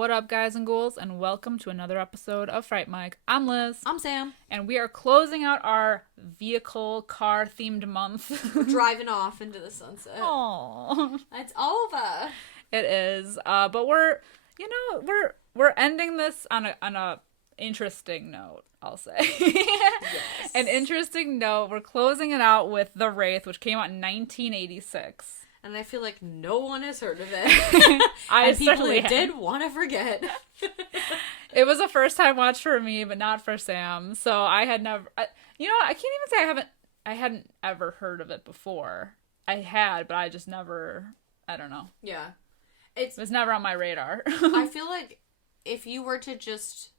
What up, guys and ghouls, and welcome to another episode of Fright Mic. I'm Liz. I'm Sam. And we are closing out our vehicle car-themed month. We're driving off into the sunset. Aww. It's over. It is. But we're ending this on a interesting note, I'll say. Yes. An interesting note. We're closing it out with The Wraith, which came out in 1986. And I feel like no one has heard of it. I people certainly who did want to forget. It was a first time watch for me, but not for Sam. So I had never, I can't even say I hadn't ever heard of it before. I had, but I just never, I don't know. Yeah. It was never on my radar. I feel like if you were to just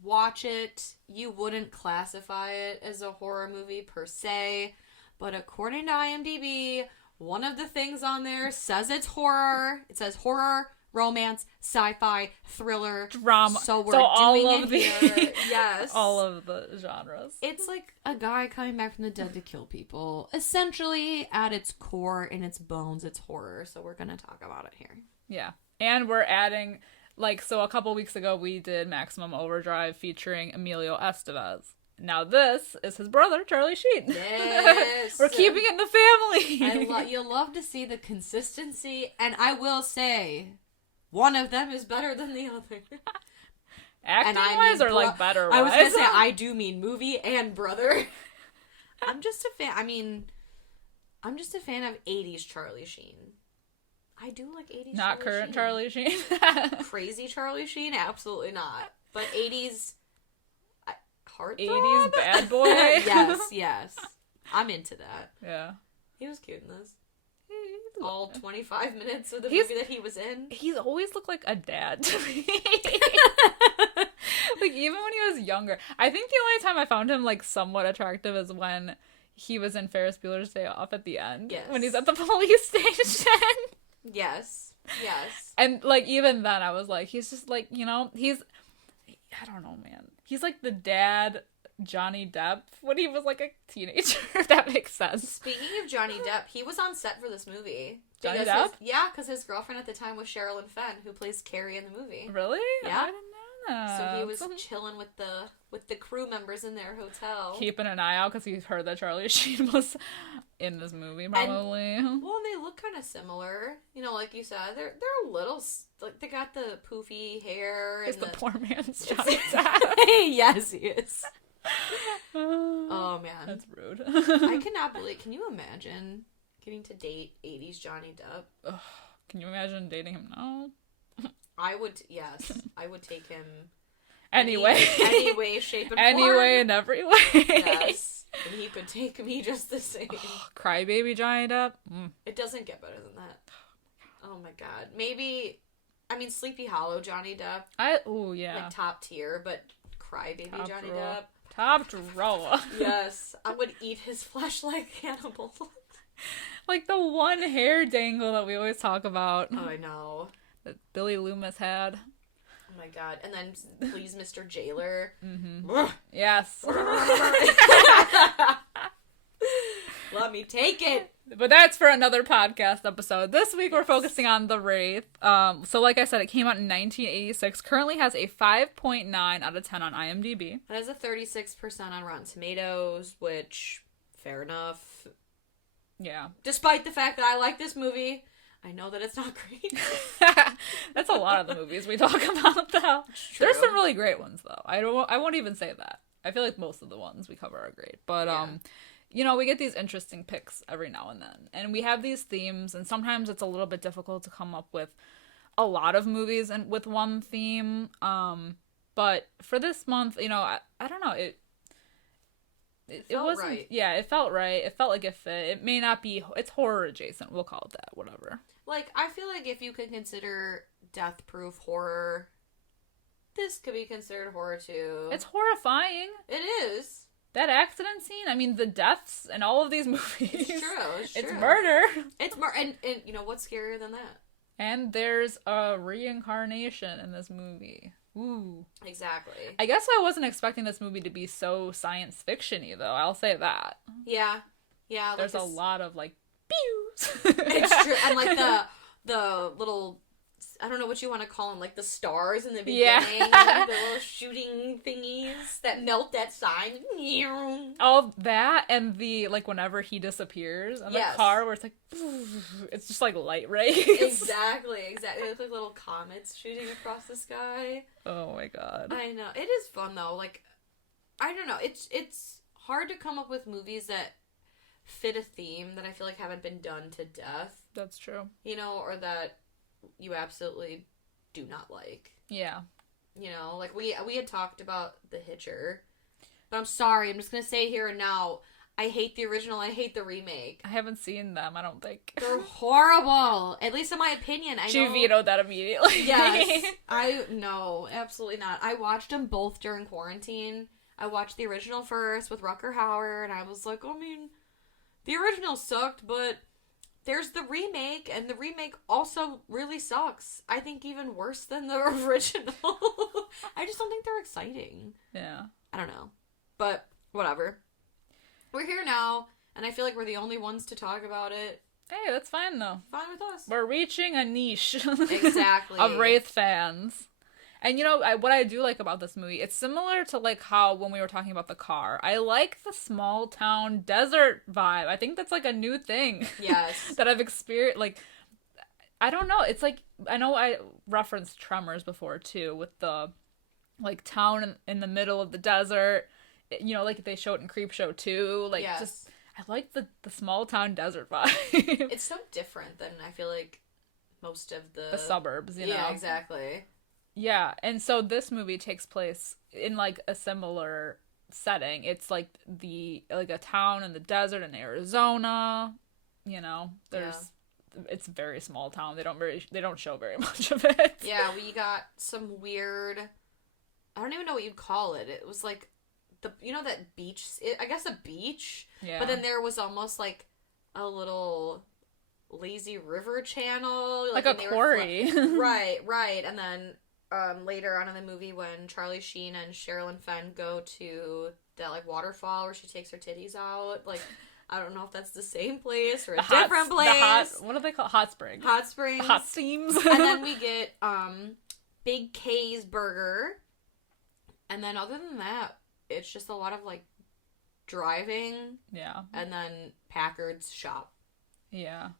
watch it, you wouldn't classify it as a horror movie per se. But according to IMDb, one of the things on there says it's horror. It says horror, romance, sci-fi, thriller, drama. So we're all doing of it here. Yes. All of the genres. It's like a guy coming back from the dead to kill people. Essentially, at its core, in its bones, it's horror. So we're going to talk about it here. Yeah. And we're adding, so a couple weeks ago we did Maximum Overdrive featuring Emilio Estevez. Now this is his brother, Charlie Sheen. Yes. We're keeping it in the family. You'll love to see the consistency. And I will say, one of them is better than the other. Acting-wise or, better-wise? I was going to say, I do mean movie and brother. I'm just a fan. I'm just a fan of 80s Charlie Sheen. I do like 80s Not Charlie current Sheen. Charlie Sheen. Crazy Charlie Sheen? Absolutely not. But 80s... heartthrob? 80s bad boy. Yes. I'm into that. Yeah. He was cute in this. All 25 minutes of the movie that he was in. He's always looked like a dad to me. Even when he was younger. I think the only time I found him, somewhat attractive is when he was in Ferris Bueller's Day Off at the end. Yes. When he's at the police station. Yes. And, even then, I was like, he's just, he's... I don't know, man. He's like the dad Johnny Depp when he was a teenager, if that makes sense. Speaking of Johnny Depp, he was on set for this movie. Johnny Depp? Because his girlfriend at the time was Sherilyn Fenn, who plays Carrie in the movie. Really? Yeah. I didn't know that. So he was chilling with the crew members in their hotel. Keeping an eye out because he heard that Charlie Sheen was in this movie, probably. And they look kind of similar. Like you said, they're a little... they got the poofy hair. It's and the poor man's Johnny Depp. Yes, he is. Oh, man. That's rude. I cannot believe... Can you imagine getting to date 80s Johnny Depp? Ugh, can you imagine dating him now? I would, yes. I would take him... Anyway. Any way, shape, and form. Anyway, in every way. Yes. And he could take me just the same. Crybaby Johnny Depp? It doesn't get better than that. Oh, my God. Maybe... Sleepy Hollow Johnny Depp. Yeah. Top tier, but Crybaby Johnny Depp. Top drawer. Yes. I would eat his flesh like Hannibal. The one hair dangle that we always talk about. Oh, I know. That Billy Loomis had. Oh, my God. And then, please, Mr. Jailer. Mm-hmm. Yes. Let me take it. But that's for another podcast episode. This week we're focusing on The Wraith. So like I said, it came out in 1986. Currently has a 5.9 out of 10 on IMDb. It has a 36% on Rotten Tomatoes, which, fair enough. Yeah. Despite the fact that I like this movie, I know that it's not great. That's a lot of the movies we talk about, though. There's some really great ones, though. I won't even say that. I feel like most of the ones we cover are great. But, we get these interesting picks every now and then. And we have these themes, and sometimes it's a little bit difficult to come up with a lot of movies and with one theme. But for this month, I don't know. It wasn't right. Yeah, it felt right. It felt like it fit. It may not be... It's horror adjacent. We'll call it that. Whatever. I feel like if you could consider Death Proof horror, this could be considered horror, too. It's horrifying. It is. That accident scene, the deaths in all of these movies. It's true. It's murder. It's murder. And what's scarier than that? And there's a reincarnation in this movie. Ooh. Exactly. I guess I wasn't expecting this movie to be so science fiction-y, though. I'll say that. Yeah. There's a lot of, pews. It's true. And, the little I don't know what you want to call them, like the stars in the beginning, the little shooting thingies that melt that sign. Oh, that and the, like, whenever he disappears in the car where it's like, it's just like light rays. Exactly. They look like little comets shooting across the sky. Oh my god. I know. It is fun though. Like, I don't know. It's hard to come up with movies that fit a theme that I feel like haven't been done to death. That's true. You know, or that you absolutely do not like. Yeah. You know, like we had talked about The Hitcher. But I'm sorry, I'm just going to say here and now, I hate the original, I hate the remake. I haven't seen them, I don't think. They're horrible. At least in my opinion. She vetoed that immediately. Yes. No, absolutely not. I watched them both during quarantine. I watched the original first with Rutger Hauer, and I was like, I mean, the original sucked, but there's the remake, and the remake also really sucks. I think even worse than the original. I just don't think they're exciting. Yeah. I don't know. But, whatever. We're here now, and I feel like we're the only ones to talk about it. Hey, that's fine, though. Fine with us. We're reaching a niche. Exactly. Of Wraith fans. And you know, what I do like about this movie, it's similar to like how when we were talking about The Car, I like the small town desert vibe. I think that's like a new thing. Yes. That I've experienced. Like, I don't know. It's like, I know I referenced Tremors before too, with the like town in the middle of the desert. You know, like they show it in Creepshow too. Like, just, I like the small town desert vibe. It's so different than I feel like most of the suburbs, you know? Yeah, exactly. Yeah, and so this movie takes place in, like, a similar setting. It's, like, a town in the desert in Arizona, you know? It's a very small town. They don't show very much of it. Yeah, we got some weird, I don't even know what you'd call it. It was, like, you know that beach, I guess a beach? Yeah. But then there was almost, like, a little lazy river channel. Like a quarry. Right. And then later on in the movie when Charlie Sheen and Sherilyn Fenn go to that like waterfall where she takes her titties out, like I don't know if that's the same place or a different place. What do they call hot springs? Hot springs. Hot steams. And then we get Big K's burger. And then other than that, it's just a lot of like driving. Yeah. And then Packard's shop. Yeah.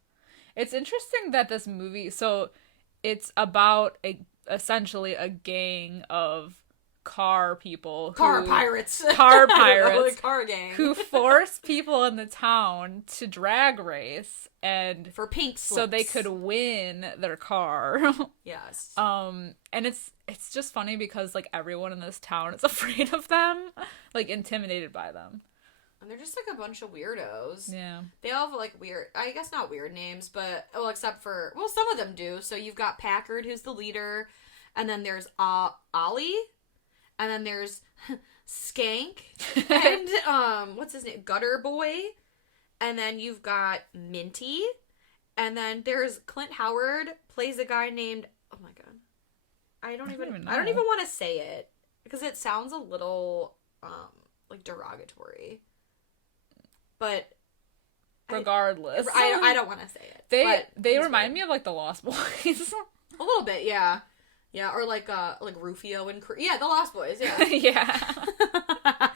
It's interesting that this movie, so it's about essentially a gang of car pirates car gang who force people in the town to drag race and for pink slips so they could win their car. Yes. And it's just funny because like everyone in this town is afraid of them, like intimidated by them. And they're just like a bunch of weirdos. Yeah. They all have like weird, I guess not weird names, but, well, except for, well, some of them do. So you've got Packard, who's the leader, and then there's Ollie, and then there's Skank, and, what's his name? Gutter Boy, and then you've got Minty, and then there's Clint Howard, plays a guy named, oh my god. I don't even want to say it, because it sounds a little, like derogatory. But regardless, I don't want to say it. They remind me of like the Lost Boys. A little bit, yeah, or like Rufio and the Lost Boys, yeah, yeah.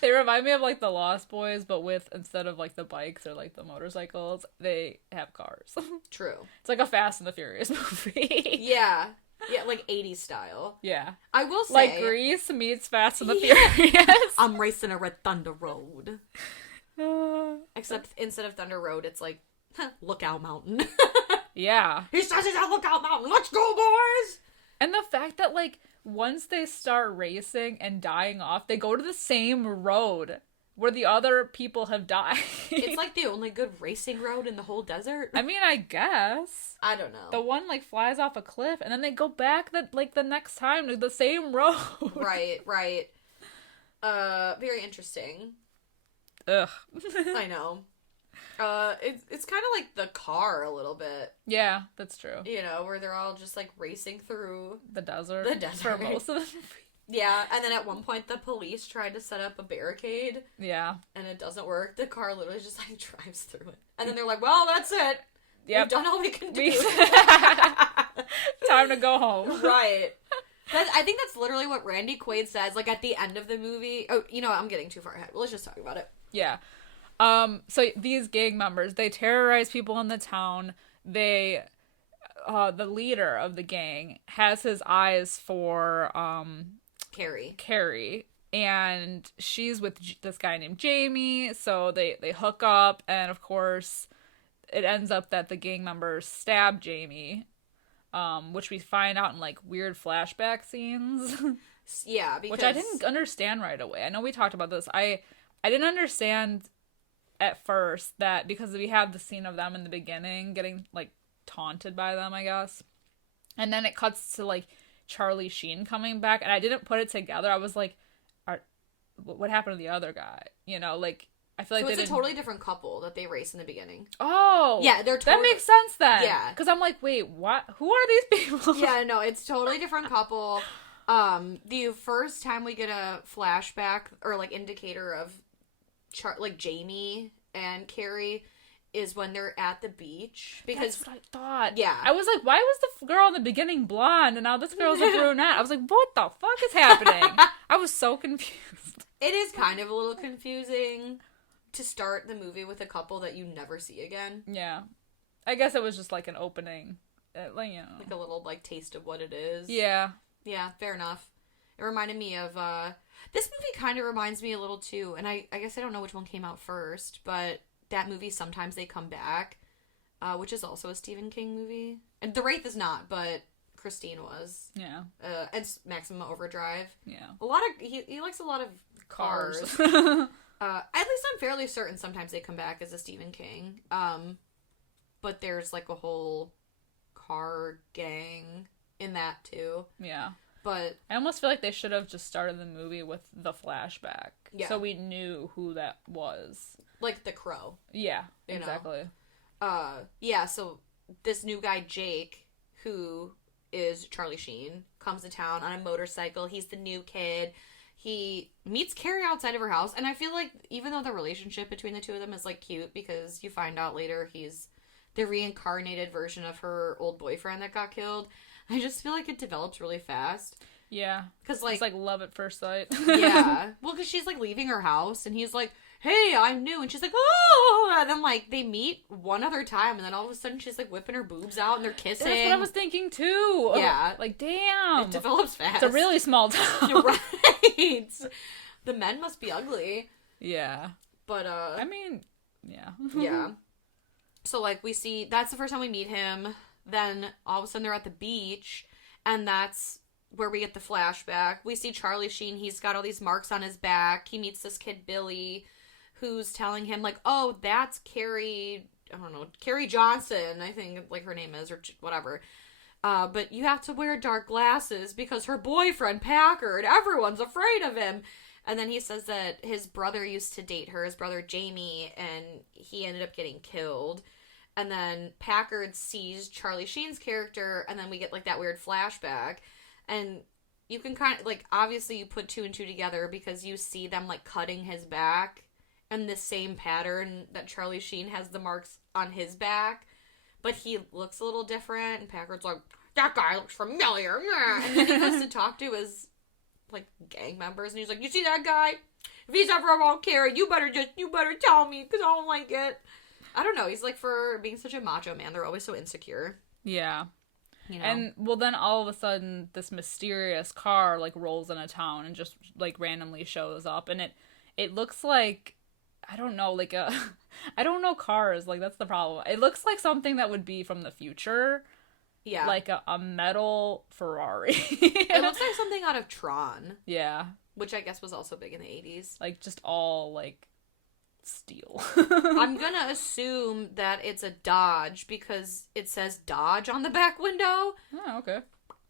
They remind me of like the Lost Boys, but with instead of like the bikes or like the motorcycles, they have cars. True. It's like a Fast and the Furious movie. Yeah, like 80s style. Yeah, I will say like Grease meets Fast and the Furious. I'm racing a red Thunder Road. Except instead of Thunder Road, it's like Lookout Mountain. Yeah. He says he's at Lookout Mountain. Let's go, boys! And the fact that, like, once they start racing and dying off, they go to the same road where the other people have died. It's like the only good racing road in the whole desert. I mean, I guess. I don't know. The one, like, flies off a cliff, and then they go back, the next time to the same road. Right. Very interesting. Ugh. I know. It's kind of like The Car a little bit. Yeah, that's true. You know, where they're all just like racing through the desert. For most of them. Yeah, and then at one point the police tried to set up a barricade. Yeah. And it doesn't work. The car literally just like drives through it. And then they're like, well, that's it. Yep. We've done all we can do. Time to go home. Right. I think that's literally what Randy Quaid says, like, at the end of the movie. Oh, you know what? I'm getting too far ahead. Let's just talk about it. Yeah. So these gang members, they terrorize people in the town. They, the leader of the gang has his eyes for, Carrie. And she's with this guy named Jamie. So they hook up. And of course, it ends up that the gang members stab Jamie. Which we find out in, like, weird flashback scenes. Yeah, because... Which I didn't understand right away. I know we talked about this. I didn't understand at first that because we have the scene of them in the beginning getting, like, taunted by them, I guess. And then it cuts to, like, Charlie Sheen coming back. And I didn't put it together. I was like, what happened to the other guy? You know, like... I feel like so it's a totally different couple that they race in the beginning. Oh! Yeah, they're that makes sense then. Yeah. Because I'm like, wait, what? Who are these people? Yeah, no, it's totally different couple. The first time we get a flashback, or, like, indicator of, like, Jamie and Carrie is when they're at the beach. Because that's what I thought. Yeah. I was like, why was the girl in the beginning blonde, and now this girl's a brunette? I was like, what the fuck is happening? I was so confused. It is kind of a little confusing to start the movie with a couple that you never see again. Yeah. I guess it was just like an opening. Like, you know. Like a little, like, taste of what it is. Yeah. Yeah, fair enough. It reminded me of, this movie kind of reminds me a little, too, and I guess I don't know which one came out first, but that movie, Sometimes They Come Back, which is also a Stephen King movie. And The Wraith is not, but Christine was. Yeah. And Maximum Overdrive. Yeah. He likes a lot of cars. At least I'm fairly certain Sometimes They Come Back as a Stephen King. But there's, like, a whole car gang in that, too. Yeah. But I almost feel like they should have just started the movie with the flashback. Yeah. So we knew who that was. Like The Crow. Yeah, exactly. Yeah, so this new guy, Jake, who is Charlie Sheen, comes to town on a motorcycle. He's the new kid. He meets Carrie outside of her house, and I feel like even though the relationship between the two of them is, like, cute, because you find out later he's the reincarnated version of her old boyfriend that got killed, I just feel like it develops really fast. Yeah. Because, like... It's like love at first sight. Yeah. Well, because she's, like, leaving her house, and he's like, hey, I'm new, and she's like, oh, and then, like, they meet one other time, and then all of a sudden she's, like, whipping her boobs out, and they're kissing. That's what I was thinking, too. Yeah. Like, damn. It develops fast. It's a really small town. You're right. The men must be ugly. Yeah. But, I mean, yeah. Yeah. So, like, we see, that's the first time we meet him, then all of a sudden they're at the beach, and that's where we get the flashback. We see Charlie Sheen, he's got all these marks on his back. He meets this kid, Billy, who's telling him, like, oh, that's Carrie, I don't know, Carrie Johnson, I think, like, her name is, or whatever. But you have to wear dark glasses because her boyfriend, Packard, everyone's afraid of him. And then he says that his brother used to date her, his brother Jamie, and he ended up getting killed. And then Packard sees Charlie Sheen's character, and then we get, like, that weird flashback. And you can kind of, like, obviously you put two and two together because you see them, like, cutting his back in the same pattern that Charlie Sheen has the marks on his back. But he looks a little different, and Packard's like, that guy looks familiar. And then he goes to talk to his, like, gang members, and he's like, you see that guy? If he's ever around Carrie, you better tell me, because I don't like it. I don't know, he's like, for being such a macho man, they're always so insecure. Yeah. You know? And, well, then all of a sudden, this mysterious car, like, rolls in a town and just, like, randomly shows up, and it looks like, I don't know, like I don't know cars, like, that's the problem. It looks like something that would be from the future. Yeah. Like a metal Ferrari. It looks like something out of Tron. Yeah. Which I guess was also big in the 80s. Like, just all, like, steel. I'm gonna assume that it's a Dodge because it says Dodge on the back window. Oh, okay.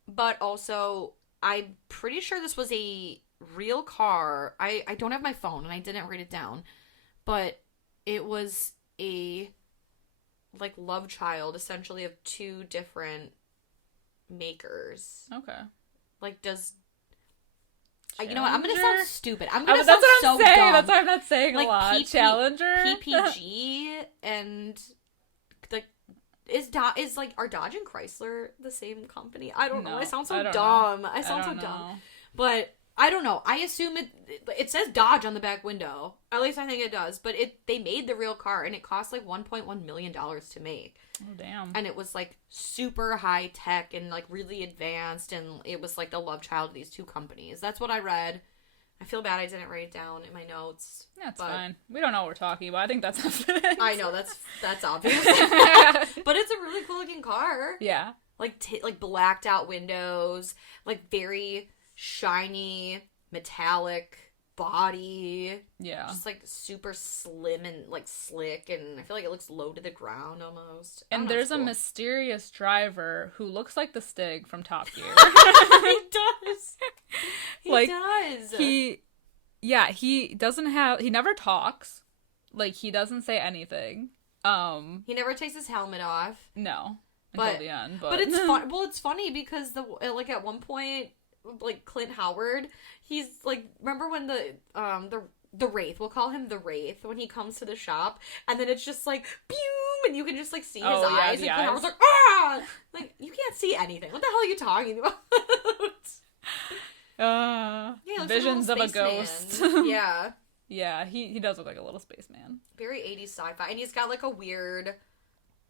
But also, I'm pretty sure this was a real car. I don't have my phone and I didn't write it down. But it was a, like, love child, essentially, of two different makers. Okay. Like, does... You know what? I'm gonna sound stupid. I'm gonna sound that's what so I'm saying. dumb. That's why I'm not saying Like, a lot. Challenger? PPG and, like, are Dodge and Chrysler the same company? I don't know. I sound so I don't dumb. know. I sound so know. dumb. But I don't know. I assume it says Dodge on the back window. At least I think it does. But they made the real car, and it cost like $1.1 million to make. Oh, damn. And it was like super high tech and like really advanced, and it was like the love child of these two companies. That's what I read. I feel bad I didn't write it down in my notes. That's fine. We don't know what we're talking about. I think that's evident. I know, that's obvious. But it's a really cool looking car. Yeah. Like blacked out windows, like very shiny, metallic body. Yeah. Just like super slim and like slick, and I feel like it looks low to the ground almost. And there's a mysterious driver who looks like the Stig from Top Gear. He does. He does. He never talks. Like, he doesn't say anything. He never takes his helmet off. No. Until the end. But it's fun. Well, it's funny because at one point, like Clint Howard, he's like, remember when the Wraith, we'll call him the Wraith, when he comes to the shop, and then it's just like boom, and you can just like see his eyes, and Clint Howard's like, ah, like, you can't see anything. What the hell are you talking about? Visions of a ghost. Yeah. Yeah, he does look like a little spaceman. Very 80s sci-fi, and he's got like a weird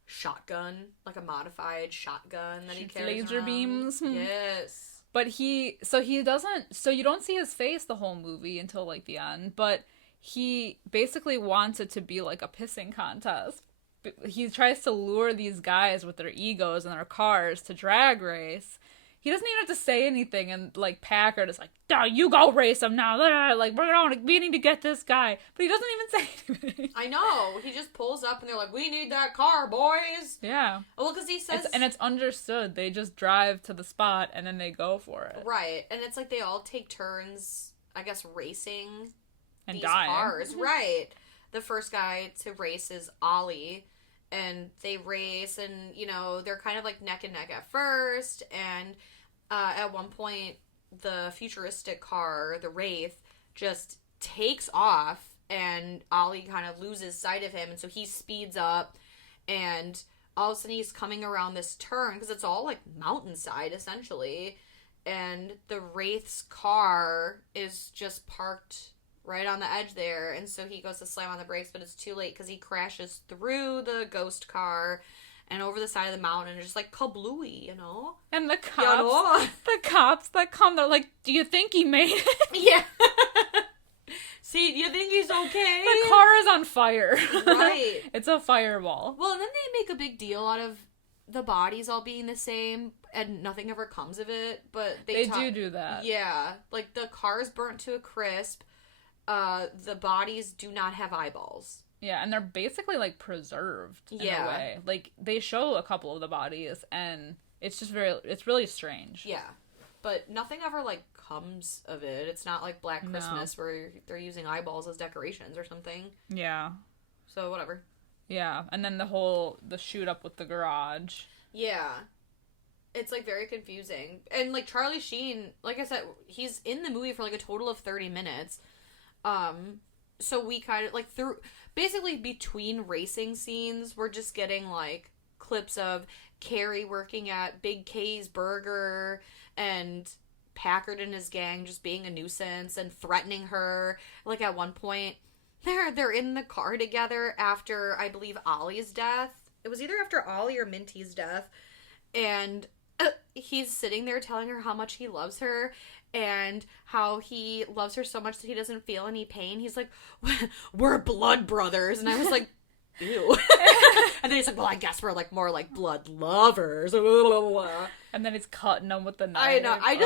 shotgun, like a modified shotgun that he carries laser around. Beams. Yes. But you don't see his face the whole movie until like the end, but he basically wants it to be like a pissing contest. He tries to lure these guys with their egos and their cars to drag race. He doesn't even have to say anything, and like Packard is like, "Duh, you go race him now." Like, we need to get this guy, but he doesn't even say anything. I know. He just pulls up, and they're like, "We need that car, boys." Yeah. Well, because he says, it's understood. They just drive to the spot and then they go for it. Right, and it's like they all take turns, I guess, racing and these dying. cars. Right. The first guy to race is Ollie. And they race, and, you know, they're kind of, like, neck and neck at first, and at one point, the futuristic car, the Wraith, just takes off, and Ollie kind of loses sight of him, and so he speeds up, and all of a sudden he's coming around this turn, because it's all, like, mountainside, essentially, and the Wraith's car is just parked right on the edge there, and so he goes to slam on the brakes, but it's too late because he crashes through the ghost car and over the side of the mountain, and just like kablooey, you know? And the cops that come, they're like, "Do you think he made it?" Yeah. See, do you think he's okay? The car is on fire. Right. It's a fireball. Well, and then they make a big deal out of the bodies all being the same, and nothing ever comes of it, but they do that. Yeah. Like, the car's burnt to a crisp. The bodies do not have eyeballs. Yeah, and they're basically, like, preserved in a way. Like, they show a couple of the bodies, and it's just it's really strange. Yeah. But nothing ever, like, comes of it. It's not like Black Christmas where they're using eyeballs as decorations or something. Yeah. So, whatever. Yeah, and then the shoot up with the garage. Yeah. It's, like, very confusing. And, like, Charlie Sheen, like I said, he's in the movie for, like, a total of 30 minutes. So we kind of, like, through, basically between racing scenes, we're just getting, like, clips of Carrie working at Big K's Burger, and Packard and his gang just being a nuisance and threatening her. Like, at one point, they're in the car together after, I believe, Ollie's death. It was either after Ollie or Minty's death, and he's sitting there telling her how much he loves her, and how he loves her so much that he doesn't feel any pain. He's like, "We're blood brothers." And I was like, ew. And then he's like, "Well, I guess we're like more like blood lovers." And then he's cutting them with the knife. I know. I'm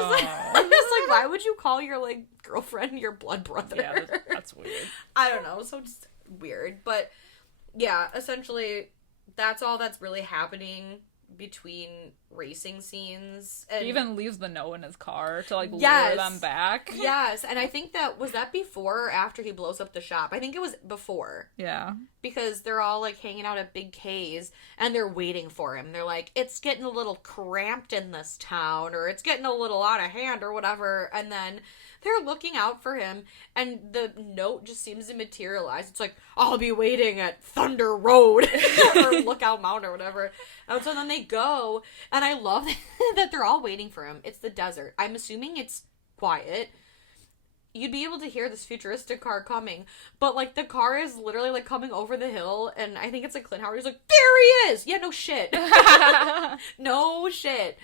just like, why would you call your like girlfriend your blood brother? Yeah, that's weird. I don't know. So just weird. But yeah, essentially, that's all that's really happening between racing scenes. And he even leaves the note in his car to like lure them back. Yes, and I think was that before or after he blows up the shop? I think it was before. Yeah. Because they're all like hanging out at Big K's and they're waiting for him. They're like, "It's getting a little cramped in this town," or "It's getting a little out of hand," or whatever. And then they're looking out for him, and the note just seems to materialize. It's like, I'll be waiting at Thunder Road or Lookout Mountain or whatever. And so then they go, and I love that they're all waiting for him. It's the desert. I'm assuming it's quiet. You'd be able to hear this futuristic car coming, but, like, the car is literally, like, coming over the hill, and I think it's, like, Clint Howard. He's like, there he is! Yeah, no shit. No shit.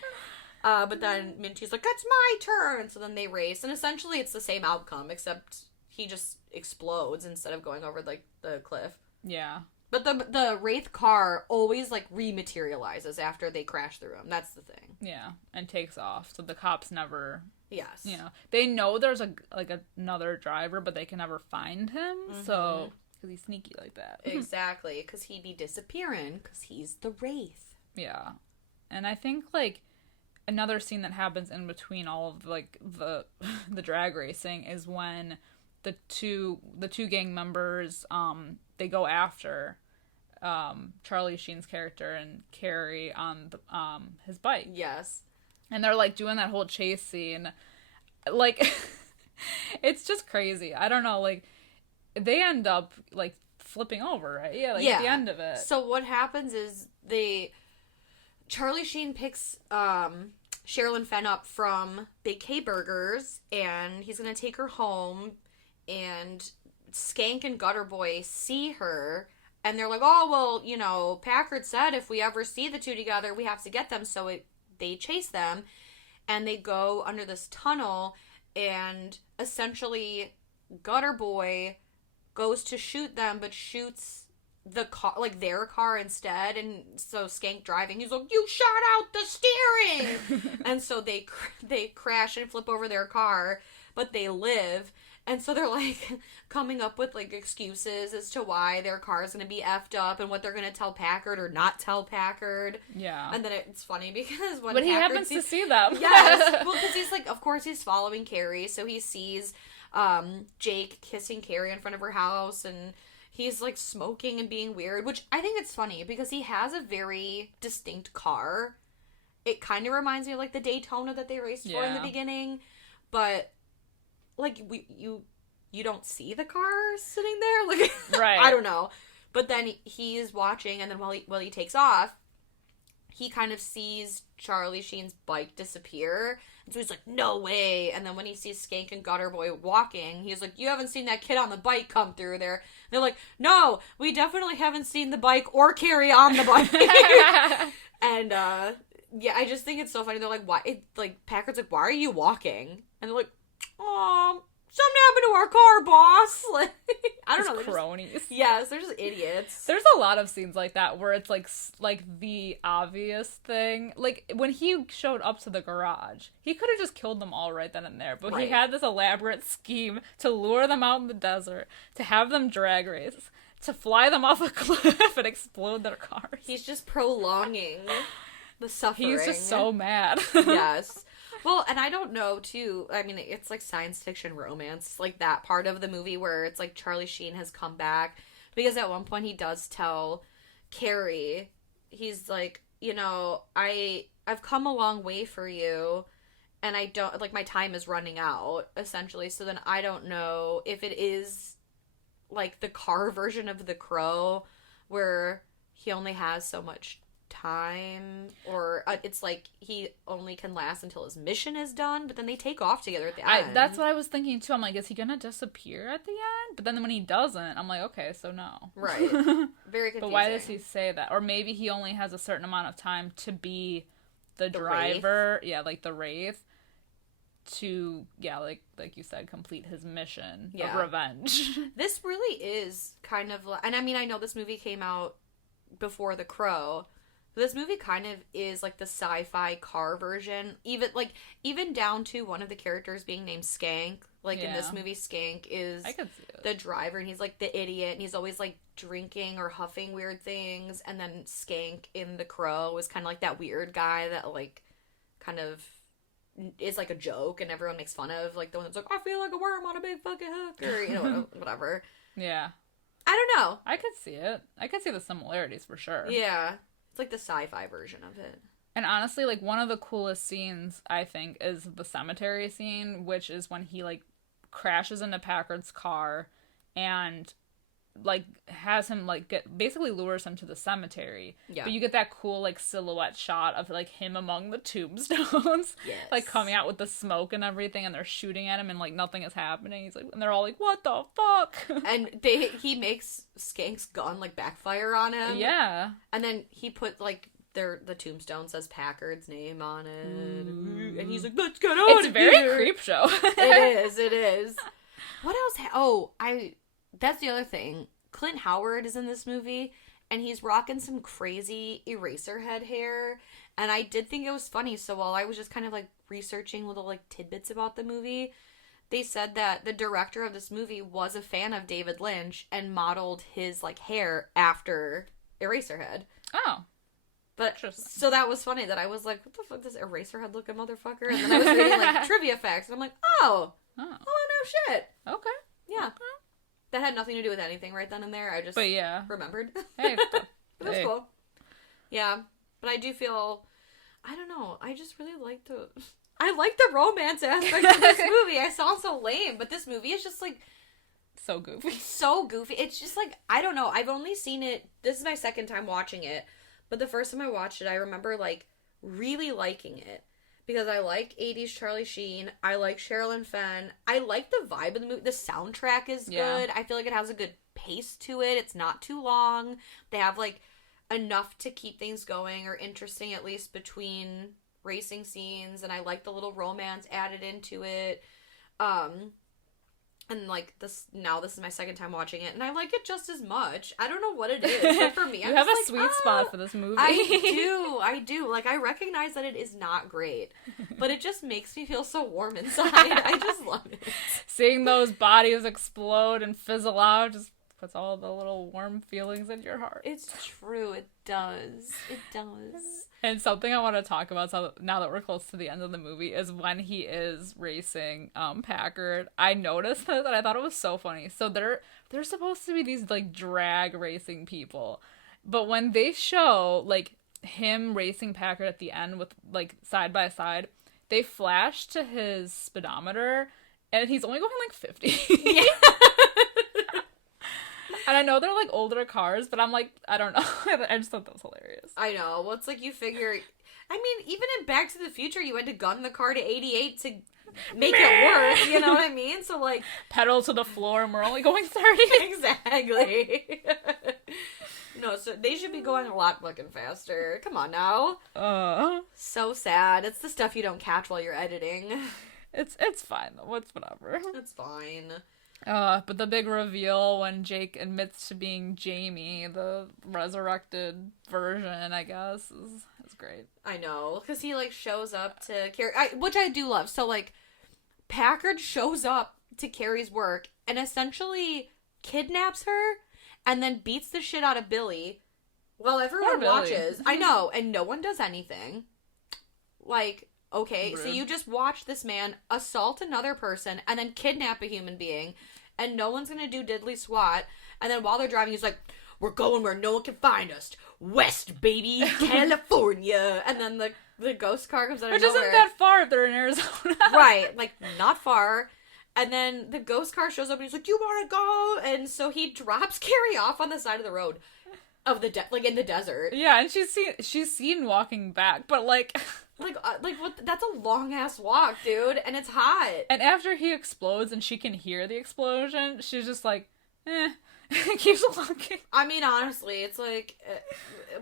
But then Minty's like, it's my turn! So then they race, and essentially it's the same outcome, except he just explodes instead of going over, like, the cliff. Yeah. But the Wraith car always, like, rematerializes after they crash through him. That's the thing. Yeah, and takes off, so the cops never... Yes. You know, they know there's another driver, but they can never find him. So, because he's sneaky like that. Exactly, because he'd be disappearing, because he's the Wraith. Yeah, and I think like another scene that happens in between all of like the drag racing is when the two gang members they go after Charlie Sheen's character and Carrie on the his bike. Yes. And they're, like, doing that whole chase scene. Like, it's just crazy. I don't know, like, they end up, like, flipping over, right? Yeah, like, at the end of it. So what happens is Charlie Sheen picks Sherilyn Fenn up from Big K Burgers, and he's gonna take her home, and Skank and Gutter Boy see her, and they're like, oh, well, you know, Packard said if we ever see the two together, we have to get them, so they chase them, and they go under this tunnel, and essentially Gutter Boy goes to shoot them, but shoots the car, like their car instead, and so Skank driving, he's like, you shot out the steering! And so they crash and flip over their car, but they live. And so they're, like, coming up with, like, excuses as to why their car is going to be effed up and what they're going to tell Packard or not tell Packard. Yeah. And then it's funny because when But he happens to see them. Yes. Well, because he's, like, of course he's following Carrie, so he sees Jake kissing Carrie in front of her house, and he's, like, smoking and being weird, which I think it's funny because he has a very distinct car. It kind of reminds me of, like, the Daytona that they raced for in the beginning, but... like, you don't see the car sitting there? Like, right. I don't know. But then he's watching, and then while he takes off, he kind of sees Charlie Sheen's bike disappear. And so he's like, no way. And then when he sees Skank and Gutter Boy walking, he's like, you haven't seen that kid on the bike come through there. And they're like, no, we definitely haven't seen the bike or Carrie on the bike. And, yeah, I just think it's so funny. They're like, why? Packard's like, why are you walking? And they're like, something happened to our car, boss. Like, I don't know. Cronies. Yes, they're just idiots. There's a lot of scenes like that where it's like the obvious thing. Like when he showed up to the garage, he could have just killed them all right then and there. But he had this elaborate scheme to lure them out in the desert, to have them drag race, to fly them off a cliff and explode their cars. He's just prolonging the suffering. He's just so mad. Yes. Well, and I don't know, too, I mean, it's like science fiction romance, like that part of the movie where it's like Charlie Sheen has come back, because at one point he does tell Carrie, he's like, you know, I've come a long way for you, and I don't, like, my time is running out, essentially, so then I don't know if it is, like, the car version of The Crow, where he only has so much time, or it's like he only can last until his mission is done, but then they take off together at the end. That's what I was thinking too. I'm like, is he gonna disappear at the end? But then when he doesn't, I'm like, okay, so no. Right. Very confusing. But why does he say that? Or maybe he only has a certain amount of time to be the driver. Wraith? Yeah, like the Wraith. To, yeah, like you said, complete his mission of revenge. This really is kind of, and I mean, I know this movie came out before The Crow. This movie kind of is like the sci-fi car version, even down to one of the characters being named Skank. Like in this movie, Skank is the driver, and he's like the idiot, and he's always like drinking or huffing weird things. And then Skank in The Crow is kind of like that weird guy that like kind of is like a joke, and everyone makes fun of, like the one that's like, I feel like a worm on a big fucking hook, or you know, whatever. Yeah, I don't know. I could see it. I could see the similarities for sure. Yeah. It's like the sci-fi version of it. And honestly, like, one of the coolest scenes, I think, is the cemetery scene, which is when he, like, crashes into Packard's car and like has him like basically lures him to the cemetery. Yeah. But you get that cool like silhouette shot of like him among the tombstones. Yes. Like coming out with the smoke and everything, and they're shooting at him and like nothing is happening. He's like, and they're all like, what the fuck? And he makes Skank's gun like backfire on him. Yeah. And then he put like the tombstone says Packard's name on it. And he's like, let's get out of here. It's very creep show. It is. What else? That's the other thing. Clint Howard is in this movie, and he's rocking some crazy Eraserhead hair. And I did think it was funny. So while I was just kind of like researching little like tidbits about the movie, they said that the director of this movie was a fan of David Lynch and modeled his like hair after Eraserhead. Oh. But so that was funny that I was like, what the fuck, this Eraserhead looking motherfucker? And then I was reading like trivia facts, and I'm like, oh no shit. Okay. Yeah. Okay. That had nothing to do with anything right then and there. I just remembered. Hey, it was cool. Yeah. But I do feel, I don't know, I just really like the romance aspect of this movie. I sound so lame, but this movie is just like so goofy. So goofy. It's just like, I don't know. I've only seen it, this is my second time watching it, but the first time I watched it, I remember like really liking it. Because I like 80s Charlie Sheen. I like Sherilyn Fenn. I like the vibe of the movie. The soundtrack is good. I feel like it has a good pace to it. It's not too long. They have, like, enough to keep things going or interesting, at least, between racing scenes. And I like the little romance added into it. And, like, this is my second time watching it, and I like it just as much. I don't know what it is, but for me, you have a sweet spot for this movie. I do. Like, I recognize that it is not great, but it just makes me feel so warm inside. I just love it. Seeing those bodies explode and fizzle out just puts all the little warm feelings in your heart. It's true. It does. It does. And something I want to talk about now that we're close to the end of the movie is when he is racing Packard. I noticed this and I thought it was so funny. So they're supposed to be these like drag racing people. But when they show like him racing Packard at the end with like side by side, they flash to his speedometer and he's only going like 50. Yeah. And I know they're, like, older cars, but I'm like, I don't know. I just thought that was hilarious. I know. Well, it's like you figure... I mean, even in Back to the Future, you had to gun the car to 88 to make it work. You know what I mean? So, like... Pedal to the floor, and we're only going 30. Exactly. No, so they should be going a lot fucking faster. Come on now. So sad. It's the stuff you don't catch while you're editing. It's fine, though. It's whatever. It's fine. But the big reveal when Jake admits to being Jamie, the resurrected version, I guess, is great. I know, because he, like, shows up to Carrie, which I do love. So, like, Packard shows up to Carrie's work and essentially kidnaps her and then beats the shit out of Billy while everyone watches. I know, and no one does anything. Like... Okay, rude. So you just watch this man assault another person and then kidnap a human being, and no one's gonna do diddly squat. And then while they're driving, he's like, "We're going where no one can find us, West, baby, California." And then the ghost car comes out of nowhere. Which isn't that far if they're in Arizona. Right, like not far. And then the ghost car shows up and he's like, "You want to go?" And so he drops Carrie off on the side of the road of the like in the desert. Yeah, and she's seen walking back, but like. Like what? That's a long ass walk, dude, and it's hot. And after he explodes and she can hear the explosion, she's just like, keeps walking. I mean, honestly, it's like,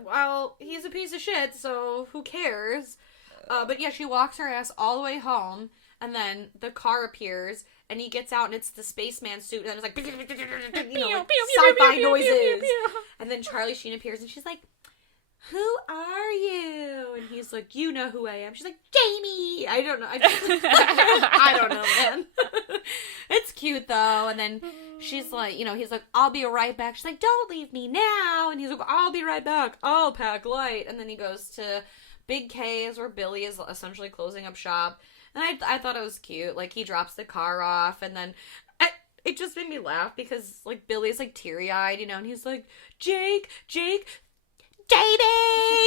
well, he's a piece of shit, so who cares? But yeah, she walks her ass all the way home, and then the car appears, and he gets out, and it's the spaceman suit, and it's like, you know, like sci-fi noises. And then Charlie Sheen appears, and she's like, "Who are you?" And he's like, "You know who I am." She's like, "Jamie." I don't know. I don't know, man. It's cute, though. And then she's like, you know, he's like, "I'll be right back." She's like, "Don't leave me now." And he's like, "I'll be right back. I'll pack light." And then he goes to Big K's where Billy is essentially closing up shop. And I thought it was cute. Like, he drops the car off, and then... It just made me laugh because, like, Billy's, like, teary-eyed, you know, and he's like, Jake, Jamie!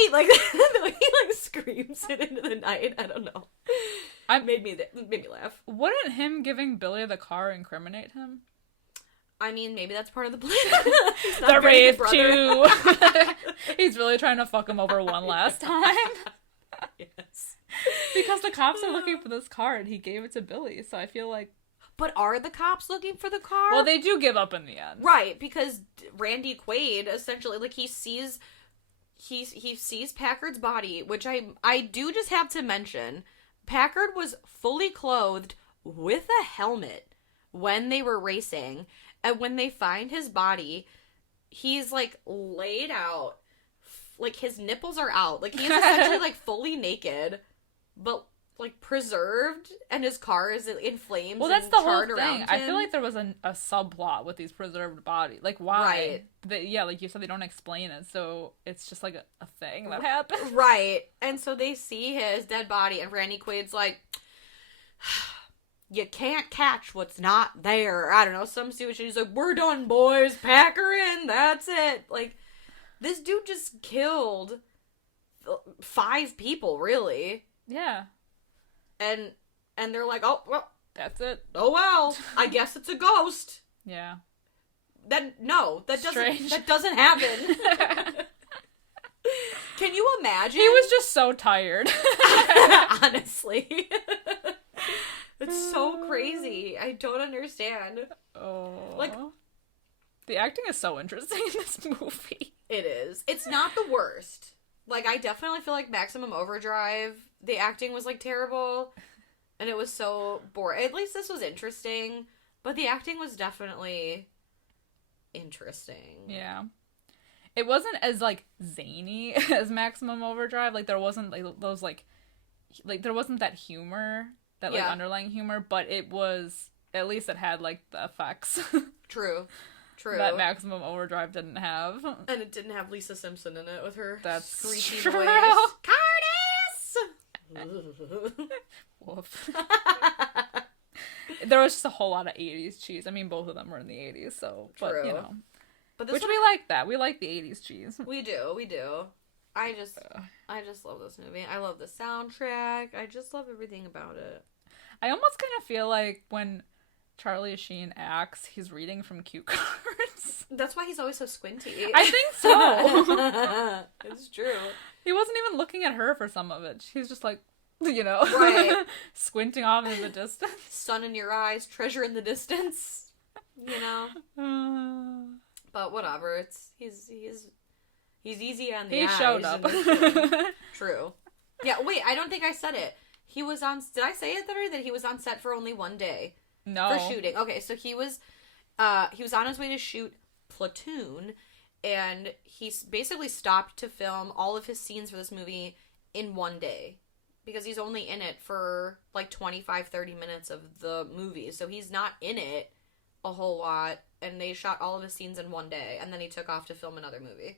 Like, the way he, like, screams it into the night. I don't know. made me laugh. Wouldn't him giving Billy the car incriminate him? I mean, maybe that's part of the plan. The Wraith too. He's really trying to fuck him over one last time. Yes. Because the cops are looking for this car and he gave it to Billy, so I feel like... But are the cops looking for the car? Well, they do give up in the end. Right, because Randy Quaid, essentially, like, he sees Packard's body, which I do just have to mention. Packard was fully clothed with a helmet when they were racing, and when they find his body, he's, like, laid out, like, his nipples are out, like, he's essentially, like, fully naked, but, like, preserved, and his car is in flames. Well, that's the whole thing. I feel like there was a subplot with these preserved bodies. Like, why? Right. Yeah, like you said, they don't explain it, so it's just, like, a thing that happened. Right. And so they see his dead body, and Randy Quaid's like... You can't catch what's not there. I don't know, some stupid shit. He's like, we're done, boys. Pack her in. That's it. Like, this dude just killed 5 people, really. Yeah. And they're like, oh, well. That's it. Oh, well. I guess it's a ghost. Yeah. That doesn't happen. Can you imagine? He was just so tired. Honestly. It's so crazy. I don't understand. Oh. Like, the acting is so interesting in this movie. It is. It's not the worst. Like, I definitely feel like Maximum Overdrive, the acting was, like, terrible. And it was so boring. At least this was interesting. But the acting was definitely interesting. Yeah. It wasn't as, like, zany as Maximum Overdrive. Like, there wasn't, like, those, like there wasn't that humor. That, like, underlying humor, but it was, at least it had, like, the effects. True. That Maximum Overdrive didn't have. And it didn't have Lisa Simpson in it with her screechy true. voice. Curtis! Woof. There was just a whole lot of 80s cheese. I mean, both of them were in the 80s, so, but, True. you know. But we like that. We like the 80s cheese. We do. I just love this movie. I love the soundtrack. I just love everything about it. I almost kind of feel like when Charlie Sheen acts, he's reading from cue cards. That's why he's always so squinty. I think so. It's true. He wasn't even looking at her for some of it. He's just like, you know, right. Squinting off in the distance. Sun in your eyes, treasure in the distance. You know. But whatever. He's easy on the eyes. He showed up. True. Yeah, wait, I don't think I said it. He was on... Did I say it already? That he was on set for only one day? No. For shooting. Okay, so he was on his way to shoot Platoon, and he basically stopped to film all of his scenes for this movie in one day. Because he's only in it for, like, 25, 30 minutes of the movie. So he's not in it a whole lot, and they shot all of his scenes in one day, and then he took off to film another movie.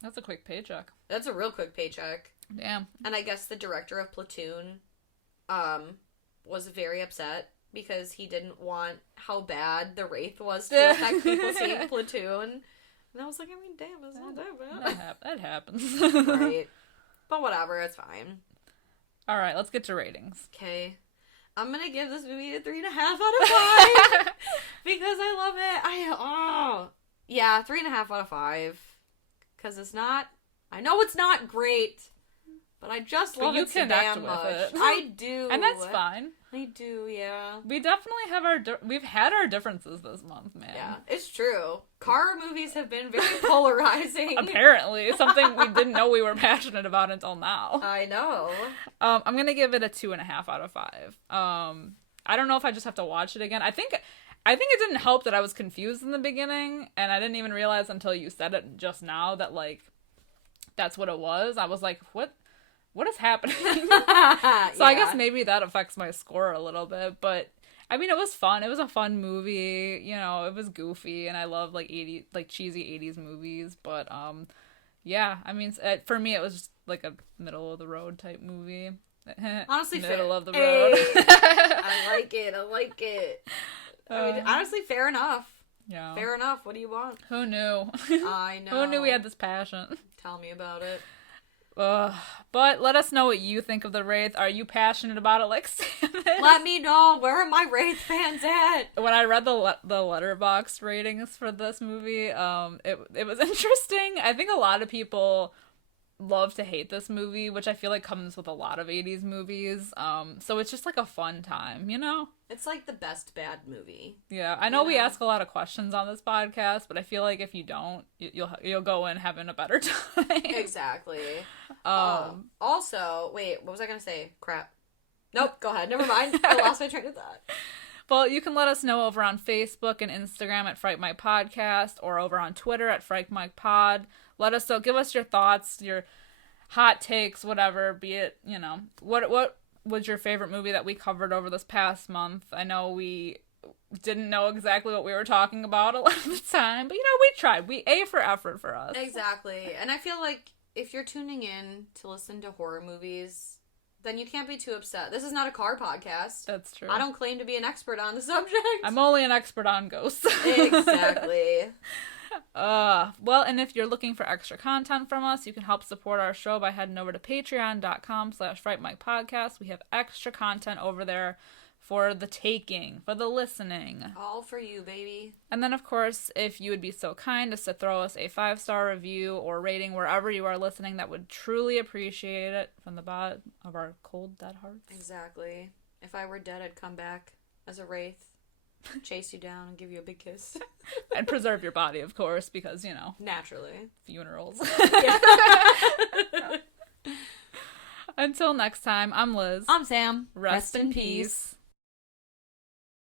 That's a quick paycheck. That's a real quick paycheck. Damn. And I guess the director of Platoon was very upset because he didn't want how bad The Wraith was to affect people seeing Platoon. And I was like, I mean, damn, it's not that bad. That happens. Right. But whatever, it's fine. Alright, let's get to ratings. Okay. I'm gonna give this movie a 3.5 out of 5. Because I love it. Yeah, 3.5 out of 5. Because it's not... I know it's not great, but I just love it so damn much. I do. And that's fine. I do, yeah. We definitely have we've had our differences this month, man. Yeah, it's true. Horror movies have been very polarizing. Apparently. Something we didn't know we were passionate about until now. I know. I'm gonna give it a 2.5 out of 5. I don't know if I just have to watch it again. I think it didn't help that I was confused in the beginning, and I didn't even realize until you said it just now that, like, that's what it was. I was like, what is happening? So I guess maybe that affects my score a little bit, but I mean, it was fun. It was a fun movie. You know, it was goofy, and I love, like, cheesy 80s movies, but yeah, I mean, for me it was just like a middle of the road type movie. Honestly, middle of the road. I like it. I mean, honestly, fair enough. Yeah. Fair enough. What do you want? Who knew? I know. Who knew we had this passion? Tell me about it. But let us know what you think of The Wraith. Are you passionate about it like Sam is? Let me know. Where are my Wraith fans at? When I read the Letterboxd ratings for this movie, it was interesting. I think a lot of people love to hate this movie, which I feel like comes with a lot of 80s movies. So it's just like a fun time, you know? It's like the best bad movie. Yeah, I know we ask a lot of questions on this podcast, but I feel like if you don't, you'll go in having a better time. Exactly. Also, wait, what was I gonna say? Crap. Nope, go ahead. Never mind. I lost my train of thought. Well, you can let us know over on Facebook and Instagram at Fright Mic Podcast, or over on Twitter at Fright Mic Pod. Let us know. Give us your thoughts, your hot takes, whatever. Be it, you know, what was your favorite movie that we covered over this past month? I know we didn't know exactly what we were talking about a lot of the time, but you know, we tried. We A for effort for us. Exactly. And I feel like if you're tuning in to listen to horror movies, then you can't be too upset. This is not a car podcast. That's true. I don't claim to be an expert on the subject. I'm only an expert on ghosts. Exactly. Well, and if you're looking for extra content from us, you can help support our show by heading over to patreon.com/frightmicpodcast. We have extra content over there for the taking, for the listening. All for you, baby. And then, of course, if you would be so kind as to throw us a 5-star review or rating wherever you are listening, that would truly appreciate it from the bottom of our cold, dead hearts. Exactly. If I were dead, I'd come back as a wraith, chase you down, and give you a big kiss. And preserve your body, of course, because, you know. Naturally. Funerals. Until next time, I'm Liz. I'm Sam. Rest in peace.